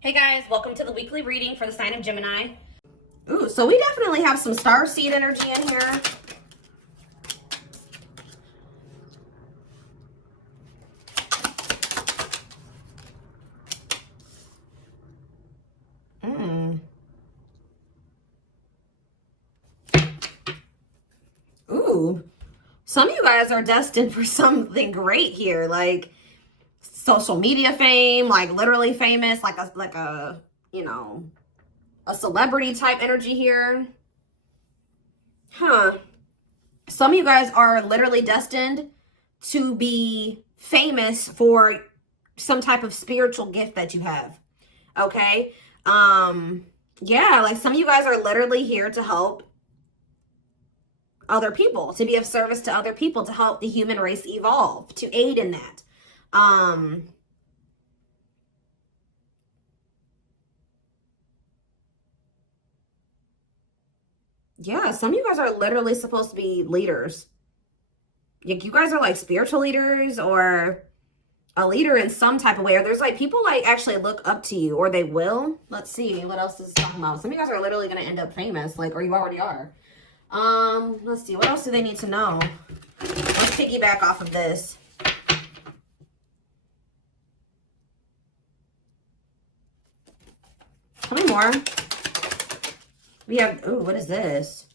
Hey guys, welcome to the weekly reading for the sign of Gemini. Ooh, so we definitely have some star seed energy in here. Ooh, some of you guys are destined for something great here, like social media fame, like literally famous, like a you know, a celebrity type energy here. Huh. Some of you guys are literally destined to be famous for some type of spiritual gift that you have. Okay? Yeah, like some of you guys are literally here to help other people, to be of service to other people, to help the human race evolve, to aid in that. Yeah, some of you guys are literally supposed to be leaders. Like you guys are like spiritual leaders or a leader in some type of way. Or there's like people like actually look up to you, or they will. Let's see what else is talking about. Some of you guys are literally going to end up famous, like, or you already are. Let's see, what else do they need to know? Let's piggyback off of this. Tell me more. We have, ooh, what is this?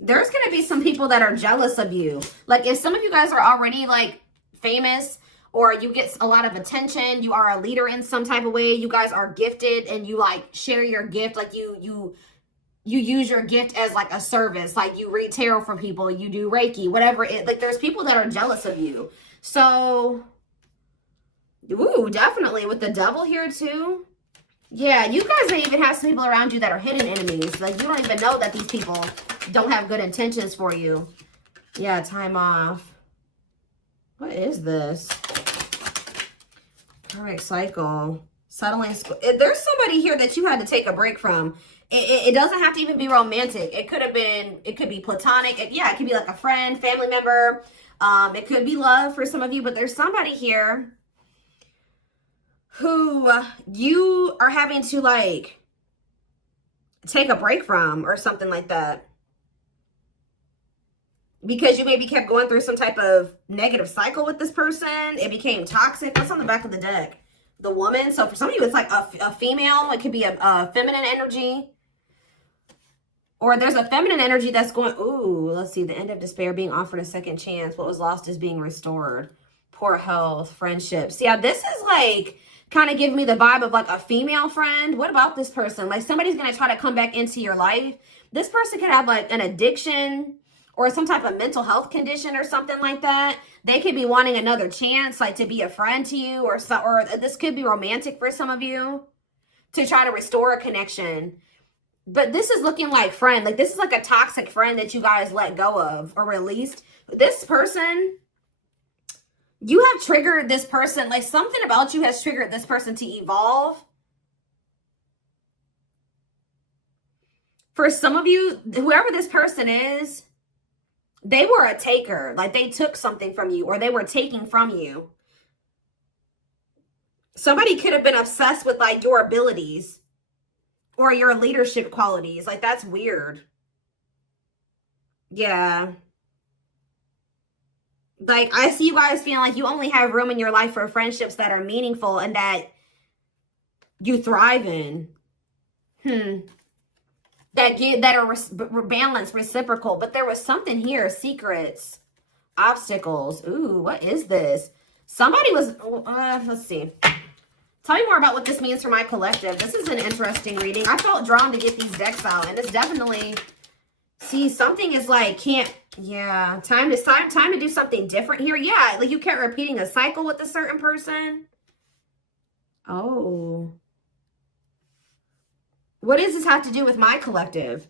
There's going to be some people that are jealous of you. Like if some of you guys are already like famous, or you get a lot of attention, you are a leader in some type of way, you guys are gifted and you like share your gift, like you use your gift as like a service, like you read tarot for people, you do Reiki, whatever it, like there's people that are jealous of you. So, ooh, definitely with the devil here too. Yeah, you guys may even have some people around you that are hidden enemies. Like you don't even know that these people don't have good intentions for you. Yeah, time off. What is this? Karmic cycle. Settling. There's somebody here that you had to take a break from. It doesn't have to even be romantic. It could have been, it could be platonic. Yeah, it could be like a friend, family member. It could be love for some of you, but there's somebody here who you are having to like take a break from or something like that. Because you maybe kept going through some type of negative cycle with this person. It became toxic. What's on the back of the deck? The woman. So for some of you, it's like a female. It could be a feminine energy. Or there's a feminine energy that's going, ooh, let's see. The end of despair, being offered a second chance. What was lost is being restored. Poor health, friendships. Yeah, this is like kind of giving me the vibe of like a female friend. What about this person? Like somebody's going to try to come back into your life. This person could have like an addiction or some type of mental health condition or something like that. They could be wanting another chance, like to be a friend to you, or this could be romantic for some of you, to try to restore a connection. But this is looking like friend. Like this is like a toxic friend that you guys let go of or released. This person, you have triggered this person. Like something about you has triggered this person to evolve. For some of you, whoever this person is, they were a taker. Like they took something from you, or they were taking from you. Somebody could have been obsessed with like your abilities or your leadership qualities. Like that's weird. Yeah. Like I see you guys feeling like you only have room in your life for friendships that are meaningful and that you thrive in. That are balanced, reciprocal. But there was something here. Secrets, obstacles. Ooh, what is this? Somebody was, let's see. Tell me more about what this means for my collective. This is an interesting reading. I felt drawn to get these decks out, and it's definitely, see, something is like, yeah, time to do something different here. Yeah, like you kept repeating a cycle with a certain person. Oh. What does this have to do with my collective?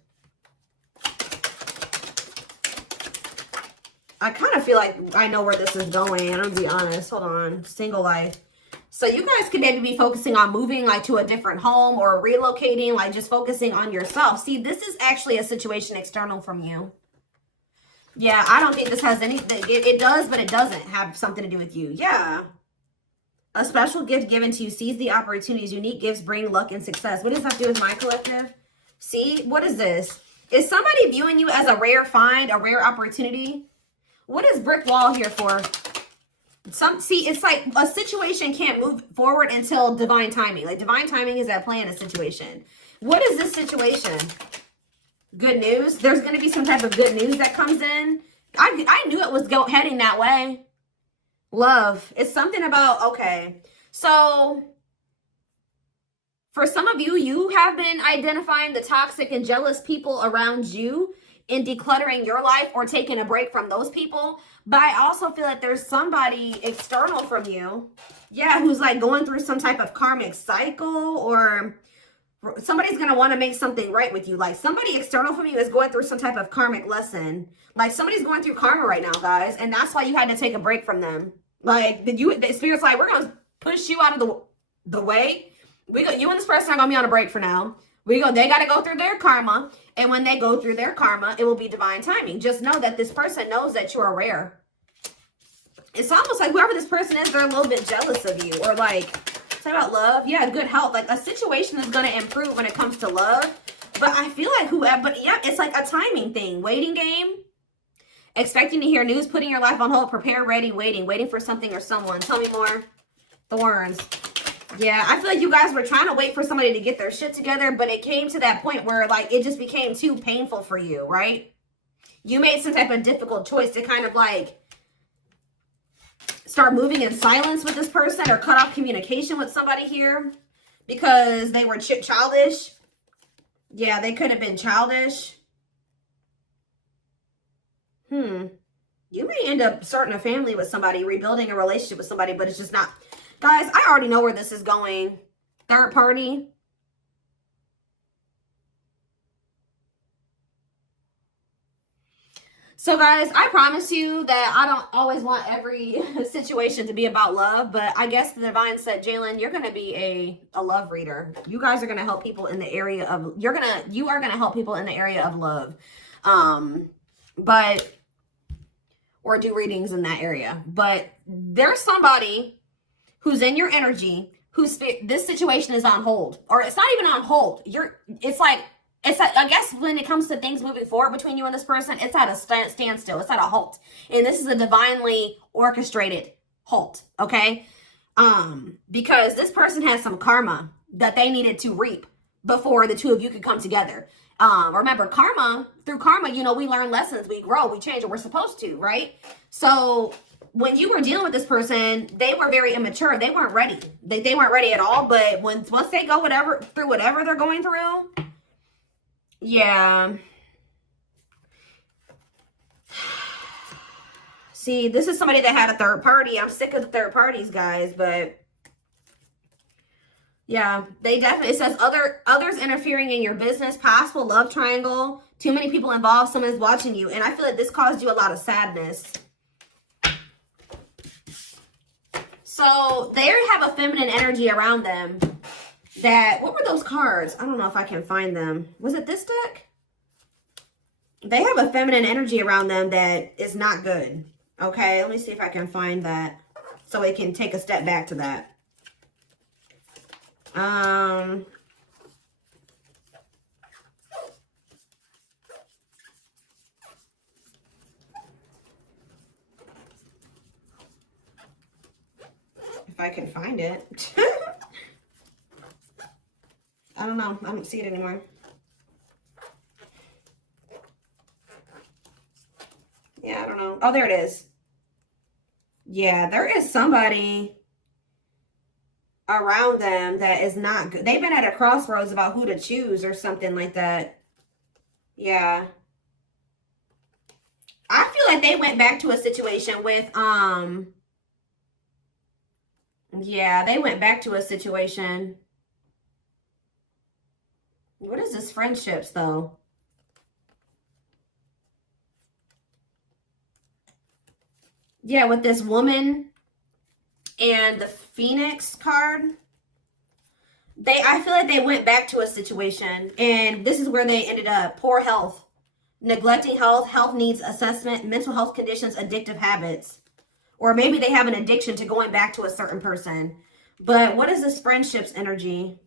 I kind of feel like I know where this is going. I'm gonna be honest. Hold on. Single life. So you guys could maybe be focusing on moving like to a different home or relocating, like just focusing on yourself. See, this is actually a situation external from you. Yeah, I don't think this has anything. It does, but it doesn't have something to do with you. Yeah. A special gift given to you. Seize the opportunities. Unique gifts bring luck and success. What does that do with my collective? See, what is this? Is somebody viewing you as a rare find, a rare opportunity? What is brick wall here for? See, it's like a situation can't move forward until divine timing. Like divine timing is at play in a situation. What is this situation? Good news. There's going to be some type of good news that comes in. I knew it was heading that way. Love. It's something about, okay. So for some of you, you have been identifying the toxic and jealous people around you in decluttering your life or taking a break from those people. But I also feel like there's somebody external from you, yeah, who's like going through some type of karmic cycle, or somebody's going to want to make something right with you. Like somebody external from you is going through some type of karmic lesson. Like somebody's going through karma right now, guys. And that's why you had to take a break from them. Like the spirit's like, we're going to push you out of the way. You and this person are going to be on a break for now. They got to go through their karma. And when they go through their karma, it will be divine timing. Just know that this person knows that you are rare. It's almost like whoever this person is, they're a little bit jealous of you. Or like, talk about love. Yeah, good health. Like a situation is going to improve when it comes to love. But I feel like but yeah, it's like a timing thing. Waiting game. Expecting to hear news, putting your life on hold, prepare, ready, waiting for something or someone. Tell me more. Thorns. Yeah, I feel like you guys were trying to wait for somebody to get their shit together, but it came to that point where like it just became too painful for you, right? You made some type of difficult choice to kind of like start moving in silence with this person or cut off communication with somebody here because they were childish. Yeah, they could have been childish. You may end up starting a family with somebody, rebuilding a relationship with somebody, but it's just not. Guys, I already know where this is going. Third party. So guys, I promise you that I don't always want every situation to be about love, but I guess the divine said, Jalen, you're going to be a love reader. You guys are going to help people in the area of, you are going to help people in the area of love. Or do readings in that area. But there's somebody who's in your energy, this situation is on hold. Or it's not even on hold. I guess when it comes to things moving forward between you and this person, it's at a standstill. It's at a halt. And this is a divinely orchestrated halt, okay? Because this person has some karma that they needed to reap before the two of you could come together. Remember, through karma, we learn lessons, we grow, we change, and we're supposed to, right? So when you were dealing with this person, they were very immature. They weren't ready. They weren't ready at all. But once they go through whatever they're going through, yeah. See, this is somebody that had a third party. I'm sick of the third parties, guys, but yeah, they definitely, it says others interfering in your business, possible love triangle, too many people involved, someone's watching you. And I feel like this caused you a lot of sadness. So they have a feminine energy around them that, what were those cards? I don't know if I can find them. Was it this deck? They have a feminine energy around them that is not good. Okay, let me see if I can find that so it can take a step back to that. If I can find it. I don't know. I don't see it anymore. Yeah, I don't know. Oh, there it is. Yeah, there is somebody around them that is not good. They've been at a crossroads about who to choose or something like that. Yeah. I feel like they went back to a situation with, yeah, they went back to a situation. What is this friendships though? Yeah, with this woman and the Phoenix card, I feel like they went back to a situation, and this is where they ended up. Poor health, neglecting health needs assessment, mental health conditions, addictive habits. Or maybe they have an addiction to going back to a certain person. But what is this friendships energy?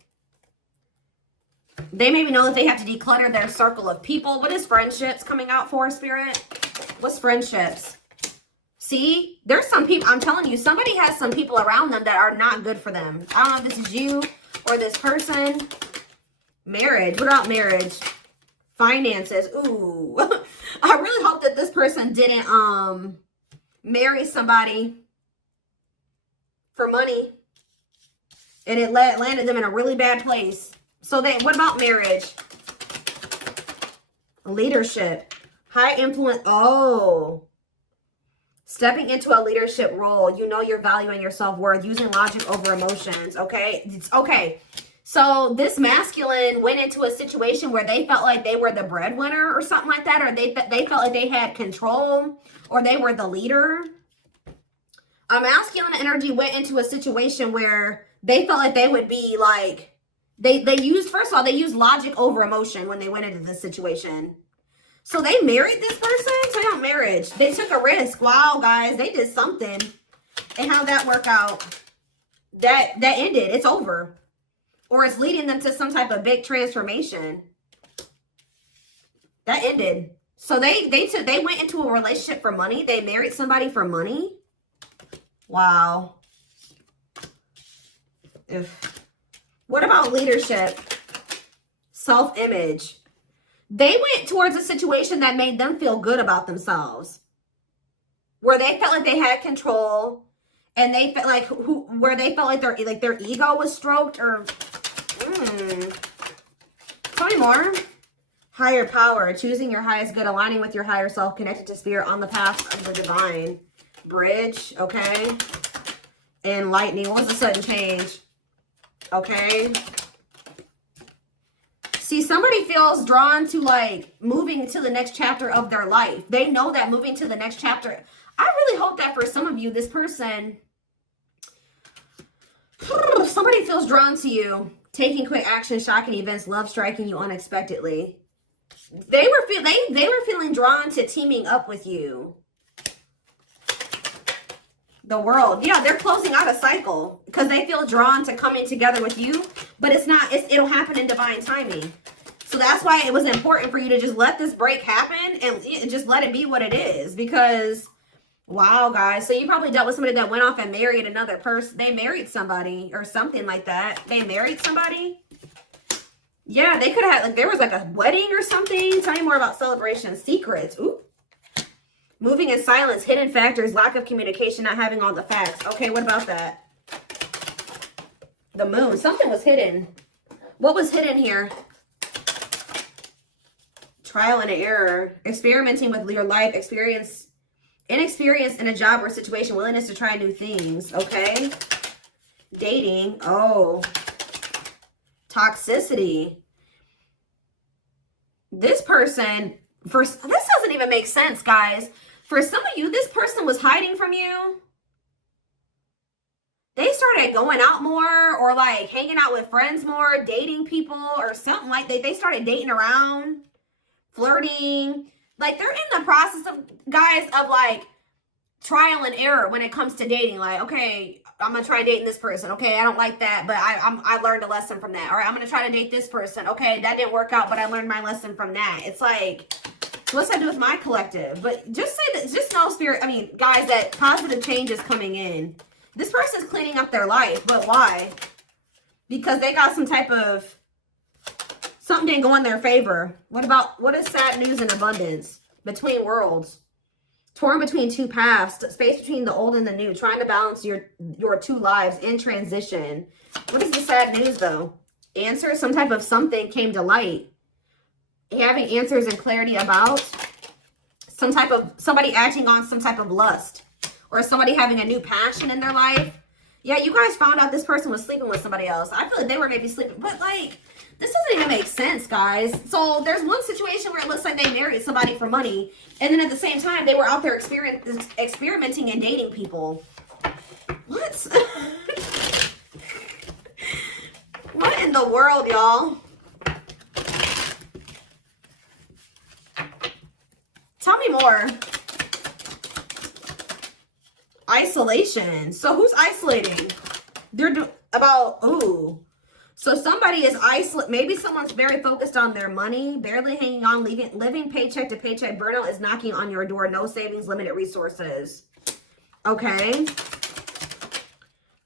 They maybe know that they have to declutter their circle of people. What is friendships coming out for, Spirit? What's friendships? See, there's some people, I'm telling you, somebody has some people around them that are not good for them. I don't know if this is you or this person. Marriage. What about marriage? Finances. Ooh. I really hope that this person didn't marry somebody for money and it landed them in a really bad place. So what about marriage? Leadership. High influence. Oh. Stepping into a leadership role. You know your value and your self-worth. Using logic over emotions. Okay. Okay. So this masculine went into a situation where they felt like they were the breadwinner or something like that. Or they felt like they had control. Or they were the leader. A masculine energy went into a situation where they felt like they would be like, they used, first of all, they used logic over emotion when they went into this situation. So they married this person? Talk about marriage. They took a risk. Wow, guys, they did something. And how'd that work out? That ended. It's over. Or it's leading them to some type of big transformation. That ended. So they went into a relationship for money. They married somebody for money. Wow. What about leadership? Self-image. They went towards a situation that made them feel good about themselves. Where they felt like they had control. And they felt like where they felt like their ego was stroked or tell me more. Higher power, choosing your highest good, aligning with your higher self, connected to spirit on the path of the divine. Bridge, okay. Enlightening. What was the sudden change? Okay. See, somebody feels drawn to like moving to the next chapter of their life. They know that moving to the next chapter. I really hope that for some of you, this person, somebody feels drawn to you. Taking quick action, shocking events, love striking you unexpectedly. They were feeling drawn to teaming up with you. The world. Yeah, they're closing out a cycle because they feel drawn to coming together with you, but it'll happen in divine timing. So that's why it was important for you to just let this break happen and just let it be what it is. Because, wow, guys. So you probably dealt with somebody that went off and married another person. They married somebody or something like that. They married somebody. Yeah, they could have had, like, there was like a wedding or something. Tell me more about celebration. Secrets. Ooh. Moving in silence, hidden factors, lack of communication, not having all the facts. Okay, what about that? The moon. Something was hidden. What was hidden here? Trial and error. Experimenting with your life. Inexperience in a job or situation. Willingness to try new things. Okay. Dating. Oh. Toxicity. This person, this doesn't even make sense, guys. For some of you, this person was hiding from you. They started going out more or like hanging out with friends more, dating people or something like that. They started dating around, flirting. Like they're in the process of, guys, of like trial and error when it comes to dating. Like, okay, I'm going to try dating this person. Okay, I don't like that, but I learned a lesson from that. All right, I'm going to try to date this person. Okay, that didn't work out, but I learned my lesson from that. It's like, what's that do with my collective? But just say that, just know, spirit, I mean, guys, that positive change is coming in. This person's cleaning up their life, but why? Because they got some type of, something didn't go in their favor. What is sad news and abundance? Between worlds. Torn between two paths, space between the old and the new, trying to balance your two lives in transition. What is the sad news though? Answer, some type of something came to light. Having answers and clarity about somebody acting on some type of lust or somebody having a new passion in their life. Yeah, you guys found out this person was sleeping with somebody else. I feel like they were maybe sleeping, but like, this doesn't even make sense, guys. So there's one situation where it looks like they married somebody for money. And then at the same time, they were out there experimenting and dating people. What? What in the world, y'all? Tell me more. isolation. So who's isolating? They're ooh. So somebody is isolated. Maybe someone's very focused on their money, barely hanging on, living paycheck to paycheck. Burnout is knocking on your door. No savings, limited resources. Okay.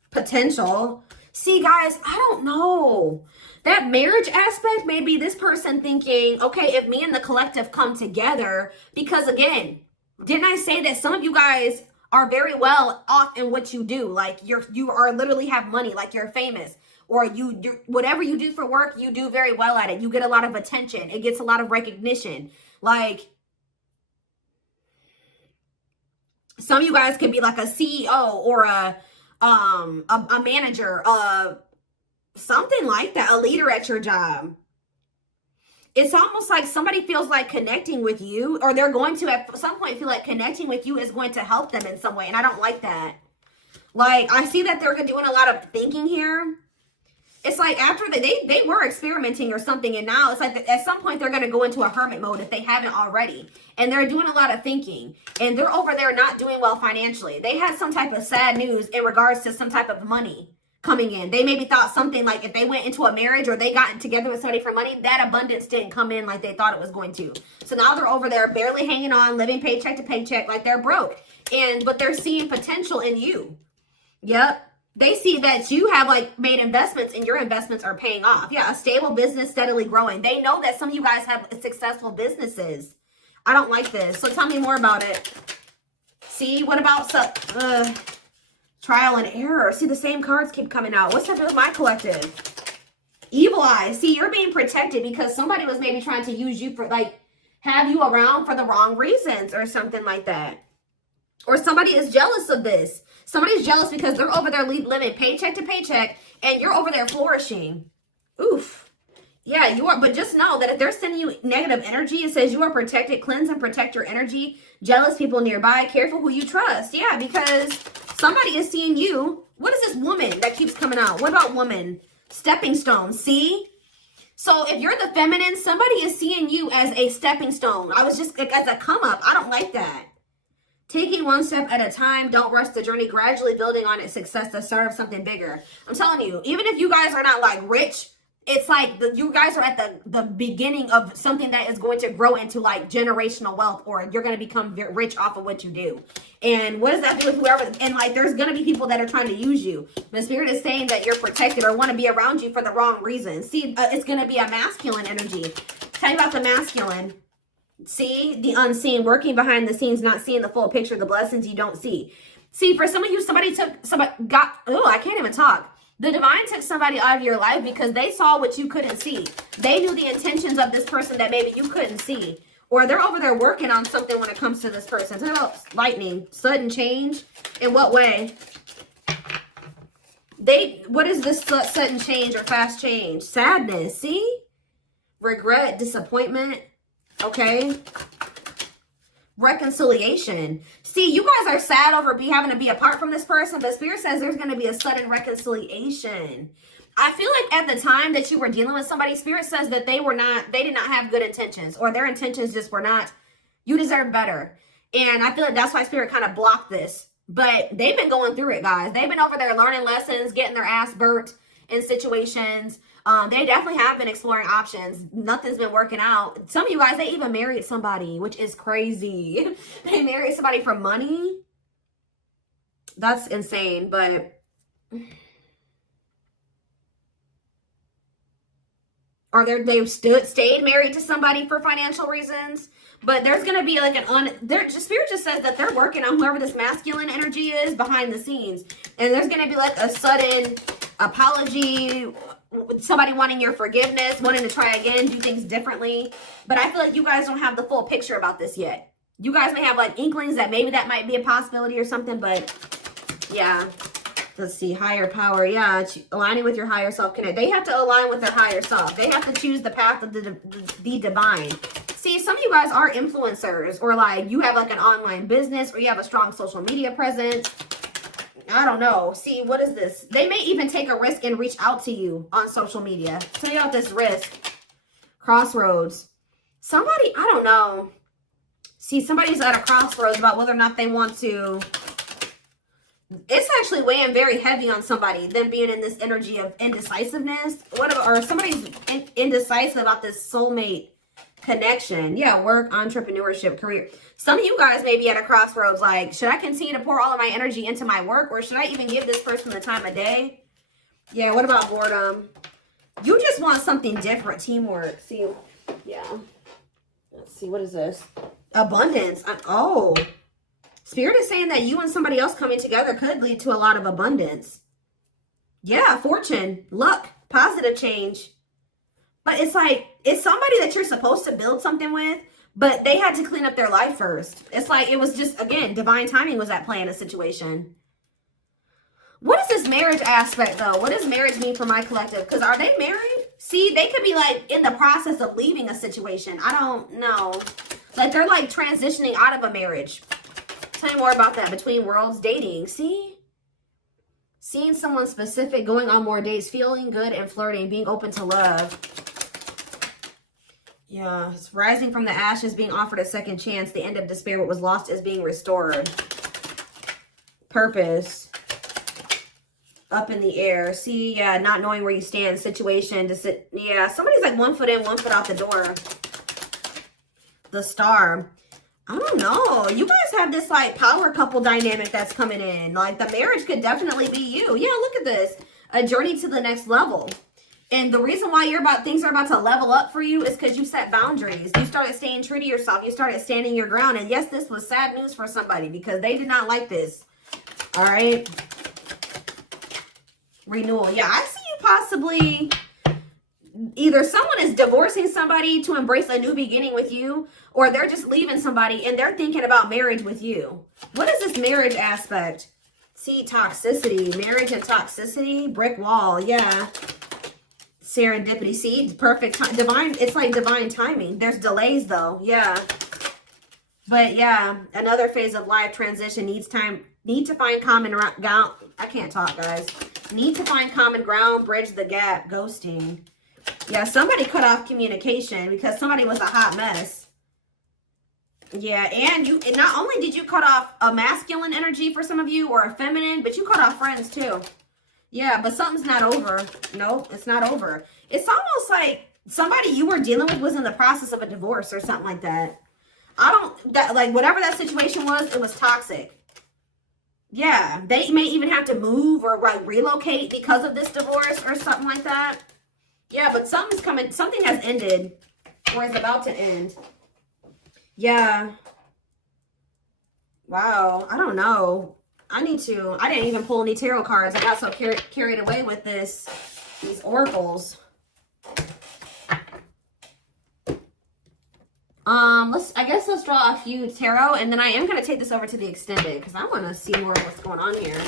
Potential. See, guys, I don't know. That marriage aspect, maybe this person thinking, okay, if me and the collective come together, because again, didn't I say that some of you guys are very well off in what you do? Like you are literally have money, like you're famous, or you do whatever you do for work, you do very well at it. You get a lot of attention. It gets a lot of recognition. Like some of you guys could be like a CEO or a manager, something like that, a leader at your job. It's almost like somebody feels like connecting with you, or they're going to at some point feel like connecting with you is going to help them in some way. And I don't like that. Like, I see that they're doing a lot of thinking here. It's like after they were experimenting or something, and now it's like at some point they're going to go into a hermit mode if they haven't already. And they're doing a lot of thinking, and they're over there not doing well financially. They had some type of sad news in regards to some type of money coming in. They maybe thought something like if they went into a marriage or they got together with somebody for money, that abundance didn't come in like they thought it was going to. So now they're over there barely hanging on, living paycheck to paycheck, like they're broke. But they're seeing potential in you. Yep. They see that you have like made investments and your investments are paying off. Yeah, a stable business steadily growing. They know that some of you guys have successful businesses. I don't like this. So tell me more about it. See, what about trial and error? See, the same cards keep coming out. What's up with my collective? Evil eye. See, you're being protected because somebody was maybe trying to use you for like, have you around for the wrong reasons or something like that. Or somebody is jealous of this. Somebody's jealous because they're over there living paycheck to paycheck and you're over there flourishing. Oof. Yeah, you are. But just know that if they're sending you negative energy, it says you are protected. Cleanse and protect your energy. Jealous people nearby. Careful who you trust. Yeah, because somebody is seeing you. What is this woman that keeps coming out? What about woman? Stepping stone. See? So if you're the feminine, somebody is seeing you as a stepping stone. I was just like, as a come up. I don't like that. Taking one step at a time, don't rush the journey, gradually building on its success, the start of something bigger. I'm telling you, even if you guys are not like rich, it's like you guys are at the beginning of something that is going to grow into like generational wealth, or you're going to become rich off of what you do. And what does that do with whoever? And like, there's going to be people that are trying to use you. The spirit is saying that you're protected or want to be around you for the wrong reasons. See, it's going to be a masculine energy. Tell you about the masculine. See, the unseen, working behind the scenes, not seeing the full picture, the blessings you don't see. See, for some of you, I can't even talk. The divine took somebody out of your life because they saw what you couldn't see. They knew the intentions of this person that maybe you couldn't see. Or they're over there working on something when it comes to this person. Talk about lightning, sudden change. In what way? What is this sudden change or fast change? Sadness, see? Regret, disappointment. Okay. Reconciliation. See, you guys are sad over having to be apart from this person, but Spirit says there's going to be a sudden reconciliation. I feel like at the time that you were dealing with somebody, Spirit says that they did not have good intentions, or their intentions just were not, you deserve better. And I feel like that's why Spirit kind of blocked this. But they've been going through it, guys. They've been over there learning lessons, getting their ass burnt in situations. They definitely have been exploring options. Nothing's been working out. Some of you guys, they even married somebody, which is crazy. They married somebody for money. That's insane, but... Or they've stayed married to somebody for financial reasons. But there's going to be like Spirit just says that they're working on whoever this masculine energy is behind the scenes. And there's going to be like a sudden apology, somebody wanting your forgiveness, wanting to try again, do things differently. But I feel like you guys don't have the full picture about this yet. You guys may have like inklings that maybe that might be a possibility or something, but yeah. Let's see, higher power. Yeah, aligning with your higher self. They have to align with their higher self. They have to choose the path of the divine. See, some of you guys are influencers, or like you have like an online business, or you have a strong social media presence. I don't know. See, what is this? They may even take a risk and reach out to you on social media. Tell you about this risk. Crossroads. Somebody, I don't know. See, somebody's at a crossroads about whether or not they want to It's actually weighing very heavy on somebody, them being in this energy of indecisiveness. Or somebody's indecisive about this soulmate connection. Yeah, work, entrepreneurship, career. Some of you guys may be at a crossroads like, should I continue to pour all of my energy into my work, or should I even give this person the time of day? Yeah, what about boredom? You just want something different, teamwork. See, yeah. Let's see, what is this? Abundance. Oh. Spirit is saying that you and somebody else coming together could lead to a lot of abundance. Yeah, fortune, luck, positive change. But it's like, it's somebody that you're supposed to build something with, but they had to clean up their life first. It's like, it was just, again, divine timing was at play in a situation. What is this marriage aspect, though? What does marriage mean for my collective? Because are they married? See, they could be, like, in the process of leaving a situation. I don't know. Like, they're, like, transitioning out of a marriage. Tell me more about that. Between worlds, dating. See? Seeing someone specific, going on more dates, feeling good and flirting, being open to love. Yeah, it's rising from the ashes, being offered a second chance. The end of despair, what was lost is being restored. Purpose. Up in the air. See, yeah, not knowing where you stand. Situation. Yeah, somebody's like 1 foot in, 1 foot out the door. The star. I don't know. You guys have this like power couple dynamic that's coming in. Like the marriage could definitely be you. Yeah, look at this. A journey to the next level. And the reason why things are about to level up for you is because you set boundaries. You started staying true to yourself. You started standing your ground. And yes, this was sad news for somebody because they did not like this. All right. Renewal. Yeah, I see you possibly, either someone is divorcing somebody to embrace a new beginning with you, or they're just leaving somebody and they're thinking about marriage with you. What is this marriage aspect? See, toxicity. Marriage and toxicity. Brick wall. Yeah. Serendipity. See, perfect time. Divine. It's like divine timing. There's delays though. Yeah. But yeah, another phase of life transition needs time. Need to find common ground. I can't talk, guys. Need to find common ground. Bridge the gap. Ghosting. Yeah, somebody cut off communication because somebody was a hot mess. Yeah, and not only did you cut off a masculine energy for some of you or a feminine, but you cut off friends too. Yeah, but something's not over. No, it's not over. It's almost like somebody you were dealing with was in the process of a divorce or something like that. Like whatever that situation was, it was toxic. Yeah, they may even have to move or like relocate because of this divorce or something like that. Yeah, but something's coming. Something has ended or is about to end. Yeah. Wow. I don't know. I didn't even pull any tarot cards. I got so carried away with these oracles. I guess let's draw a few tarot, and then I am going to take this over to the extended because I want to see more of what's going on here.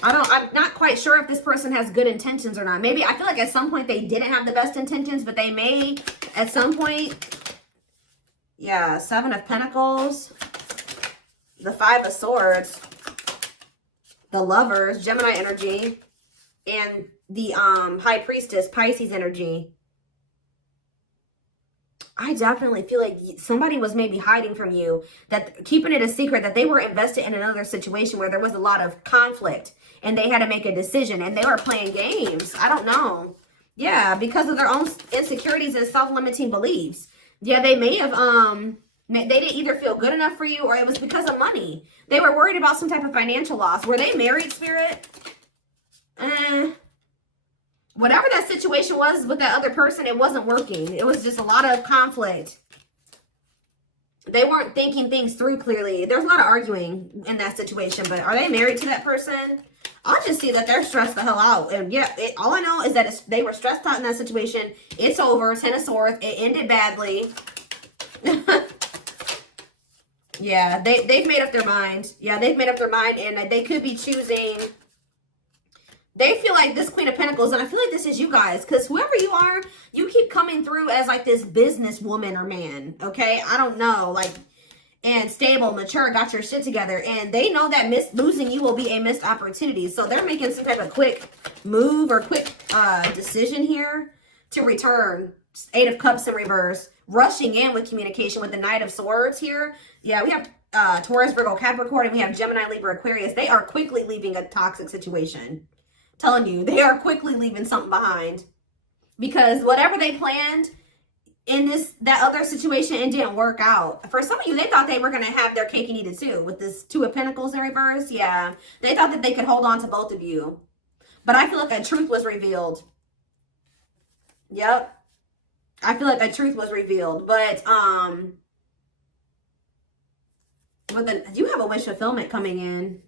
I'm not quite sure if this person has good intentions or not. Maybe I feel like at some point they didn't have the best intentions, but they may at some point. Yeah, 7 of Pentacles, the 5 of Swords, the Lovers, Gemini energy, and the High Priestess, Pisces energy. I definitely feel like somebody was maybe hiding from you, that keeping it a secret, that they were invested in another situation where there was a lot of conflict and they had to make a decision and they were playing games. I don't know. Yeah, because of their own insecurities and self-limiting beliefs. Yeah, they may have, they didn't either feel good enough for you or it was because of money. They were worried about some type of financial loss. Were they married, Spirit? Whatever that situation was with that other person, it wasn't working. It was just a lot of conflict. They weren't thinking things through clearly. There's a lot of arguing in that situation, but are they married to that person? I'll just see that they're stressed the hell out. And yeah, all I know is that they were stressed out in that situation. It's over. 10 of Swords. It ended badly. Yeah, they've made up their mind. Yeah, they've made up their mind, and they could be choosing. They feel like this Queen of Pentacles, and I feel like this is you guys, because whoever you are, you keep coming through as like this businesswoman or man, okay? I don't know. Like, and stable, mature, got your shit together. And they know that losing you will be a missed opportunity. So they're making some type of quick move or quick decision here to return. 8 of Cups in reverse. Rushing in with communication with the Knight of Swords here. Yeah, we have Taurus, Virgo, Capricorn, and we have Gemini, Libra, Aquarius. They are quickly leaving a toxic situation. Telling you, they are quickly leaving something behind. Because whatever they planned in that other situation, it didn't work out. For some of you, they thought they were going to have their cake and eat it too. With this 2 of Pentacles in reverse, yeah. They thought that they could hold on to both of you. But I feel like a truth was revealed. Yep. I feel like a truth was revealed. But, you have a wish fulfillment coming in.